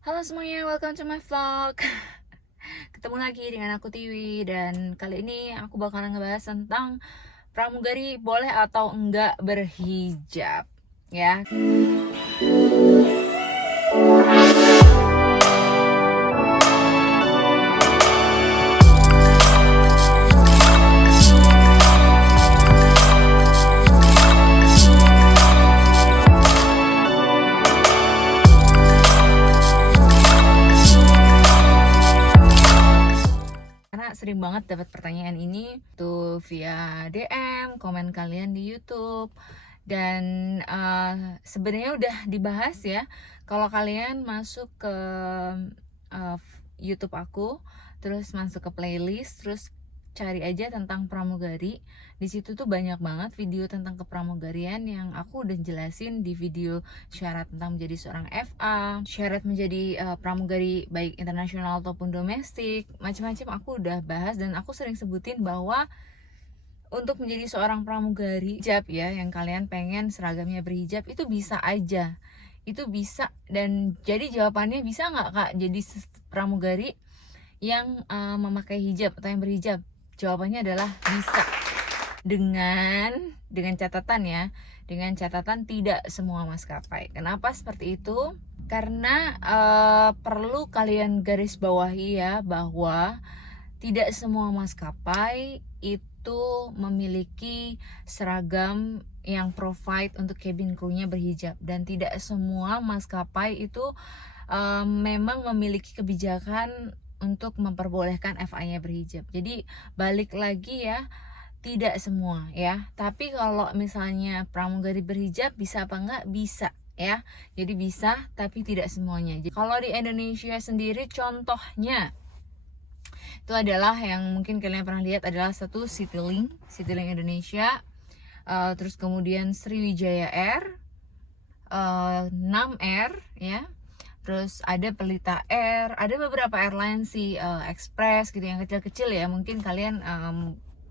Halo semuanya, welcome to my vlog. Ketemu lagi dengan aku Tiwi. Dan kali ini aku bakalan ngebahas tentang pramugari boleh atau enggak berhijab, ya. Karena sering banget dapat pertanyaan ini tuh via DM, komen kalian di YouTube. Dan sebenarnya udah dibahas ya. Kalau kalian masuk ke uh, YouTube aku, terus masuk ke playlist, terus cari aja tentang pramugari. Di situ tuh banyak banget video tentang kepramugarian yang aku udah jelasin di video syarat tentang menjadi seorang FA, syarat menjadi pramugari baik internasional ataupun domestik, macam-macam aku udah bahas. Dan aku sering sebutin bahwa untuk menjadi seorang pramugari hijab ya, yang kalian pengen seragamnya berhijab, itu bisa aja, itu bisa. Dan jadi jawabannya, bisa nggak kak jadi pramugari yang memakai hijab atau yang berhijab? Jawabannya adalah bisa, dengan catatan ya, dengan catatan tidak semua maskapai. Kenapa seperti itu? Karena perlu kalian garis bawahi ya, bahwa tidak semua maskapai itu memiliki seragam yang provide untuk cabin crew-nya berhijab, dan tidak semua maskapai itu memang memiliki kebijakan untuk memperbolehkan FA-nya berhijab. Jadi balik lagi ya, tidak semua ya. Tapi kalau misalnya pramugari berhijab bisa apa enggak? Bisa ya. Jadi bisa, tapi tidak semuanya. Jadi, kalau di Indonesia sendiri contohnya itu adalah yang mungkin kalian pernah lihat adalah satu Citylink Indonesia, terus kemudian Sriwijaya Air, Nam Air ya, terus ada Pelita Air, ada beberapa airline sih, Express gitu yang kecil-kecil ya. Mungkin kalian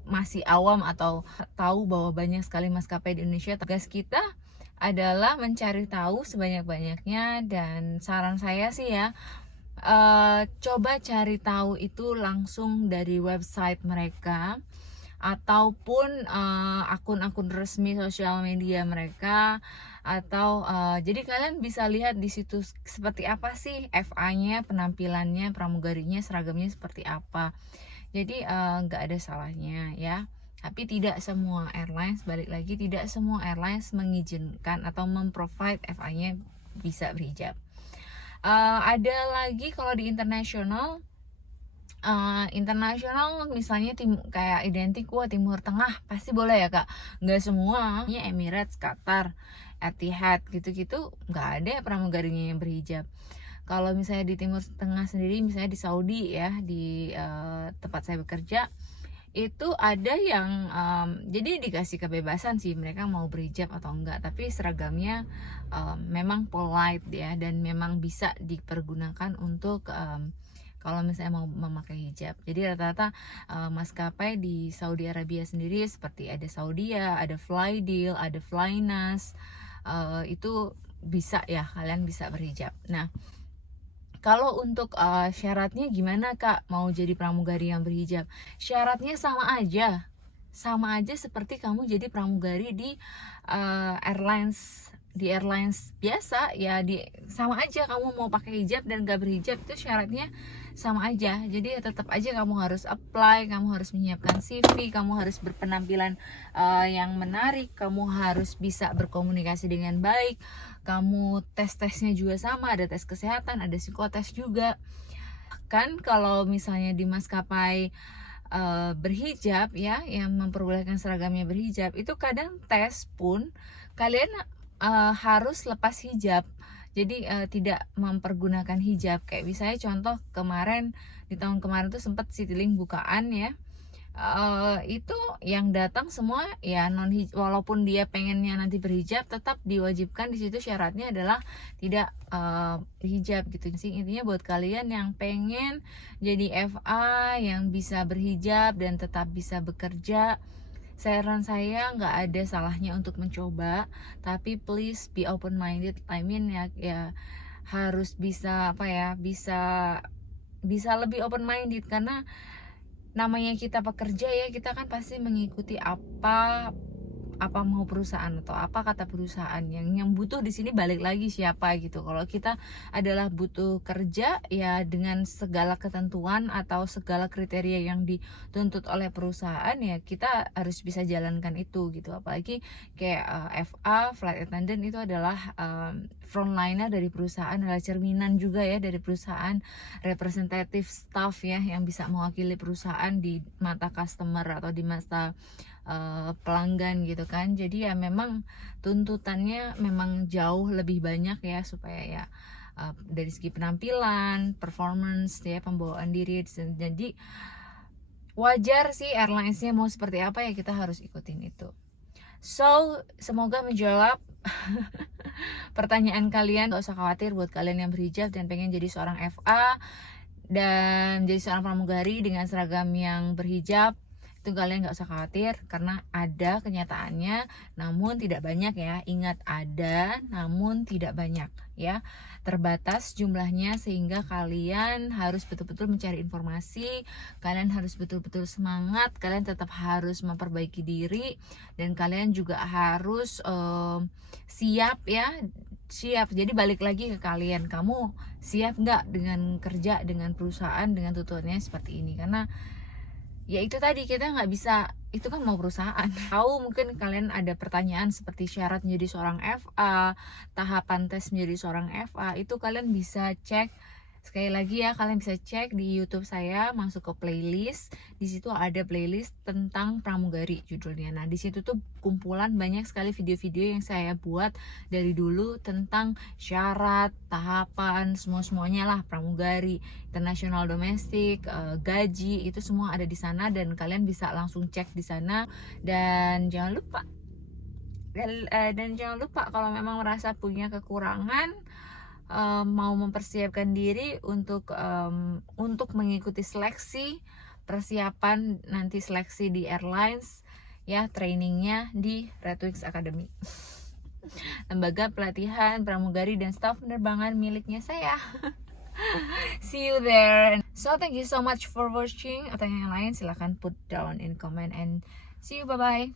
masih awam atau tahu bahwa banyak sekali maskapai di Indonesia. Tugas kita adalah mencari tahu sebanyak-banyaknya, dan saran saya sih ya, coba cari tahu itu langsung dari website mereka ataupun akun-akun resmi sosial media mereka, atau jadi kalian bisa lihat di situ seperti apa sih FA-nya, penampilannya, pramugarinya, seragamnya seperti apa. Jadi nggak ada salahnya ya. Tapi tidak semua airlines, balik lagi, tidak semua airlines mengizinkan atau memprovide FA-nya bisa berhijab. Ada lagi kalau di internasional, misalnya kayak identik, Timur Tengah pasti boleh ya kak. Nggak semua ya, Emirates, Qatar, Etihad gitu-gitu nggak ada pramugarinya yang berhijab. Kalau misalnya di Timur Tengah sendiri, misalnya di Saudi ya, di tempat saya bekerja, itu ada yang jadi dikasih kebebasan sih mereka mau berhijab atau enggak, tapi seragamnya memang polite ya, dan memang bisa dipergunakan untuk kalau misalnya mau memakai hijab. Jadi rata-rata maskapai di Saudi Arabia sendiri seperti ada Saudia, ada Flydeel, ada Flynas, itu bisa ya, kalian bisa berhijab. Nah, kalau untuk syaratnya gimana kak mau jadi pramugari yang berhijab? Syaratnya sama aja seperti kamu jadi pramugari di airlines biasa ya. Sama aja, kamu mau pakai hijab dan gak berhijab itu syaratnya sama aja. Jadi tetap aja kamu harus apply, kamu harus menyiapkan CV, kamu harus berpenampilan yang menarik, kamu harus bisa berkomunikasi dengan baik, kamu tesnya juga sama, ada tes kesehatan, ada psikotes juga. Kan kalau misalnya di maskapai berhijab ya, yang memperbolehkan seragamnya berhijab, itu kadang tes pun kalian harus lepas hijab. Jadi tidak mempergunakan hijab. Kayak misalnya contoh kemarin, di tahun kemarin tuh sempat Citylink bukaan ya, itu yang datang semua ya non hijab. Walaupun dia pengennya nanti berhijab, tetap diwajibkan di situ syaratnya adalah tidak hijab gitu sih. Intinya buat kalian yang pengen jadi FA yang bisa berhijab dan tetap bisa bekerja, saran saya nggak ada salahnya untuk mencoba, tapi please be open minded. I mean ya harus bisa bisa lebih open minded, karena namanya kita pekerja ya, kita kan pasti mengikuti apa mau perusahaan atau apa kata perusahaan. Yang butuh di sini balik lagi siapa gitu. Kalau kita adalah butuh kerja ya, dengan segala ketentuan atau segala kriteria yang dituntut oleh perusahaan, ya kita harus bisa jalankan itu gitu. Apalagi kayak FA, flight attendant, itu adalah frontliner dari perusahaan, adalah cerminan juga ya dari perusahaan, representative staff ya, yang bisa mewakili perusahaan di mata customer atau di mata pelanggan gitu kan. Jadi ya memang tuntutannya memang jauh lebih banyak ya, supaya ya dari segi penampilan, performance ya, pembawaan diri. Jadi wajar sih airlinesnya mau seperti apa, ya kita harus ikutin itu. So, semoga menjawab pertanyaan kalian. Gak usah khawatir buat kalian yang berhijab dan pengen jadi seorang FA dan jadi seorang pramugari dengan seragam yang berhijab, itu kalian gak usah khawatir, karena ada kenyataannya, namun tidak banyak ya. Ingat, ada namun tidak banyak ya, terbatas jumlahnya, sehingga kalian harus betul-betul mencari informasi, kalian harus betul-betul semangat, kalian tetap harus memperbaiki diri, dan kalian juga harus siap ya, siap. Jadi balik lagi ke kalian, kamu siap nggak dengan kerja dengan perusahaan dengan tuntutannya seperti ini. Karena ya itu tadi, kita nggak bisa, itu kan mau perusahaan. Tahu mungkin kalian ada pertanyaan seperti syarat menjadi seorang FA, tahapan tes menjadi seorang FA, itu kalian bisa cek. Sekali lagi ya, kalian bisa cek di YouTube saya, masuk ke playlist. Di situ ada playlist tentang pramugari judulnya. Nah, di situ tuh kumpulan banyak sekali video-video yang saya buat dari dulu tentang syarat, tahapan, semuanya lah pramugari, internasional, domestik, gaji, itu semua ada di sana, dan kalian bisa langsung cek di sana. Dan jangan lupa kalau memang merasa punya kekurangan, mau mempersiapkan diri untuk mengikuti seleksi, persiapan nanti seleksi di airlines ya, trainingnya di Redwings Academy, lembaga pelatihan pramugari dan staf penerbangan miliknya saya. See you there. So thank you so much for watching. Atau yang lain silahkan put down in comment, and see you, bye bye.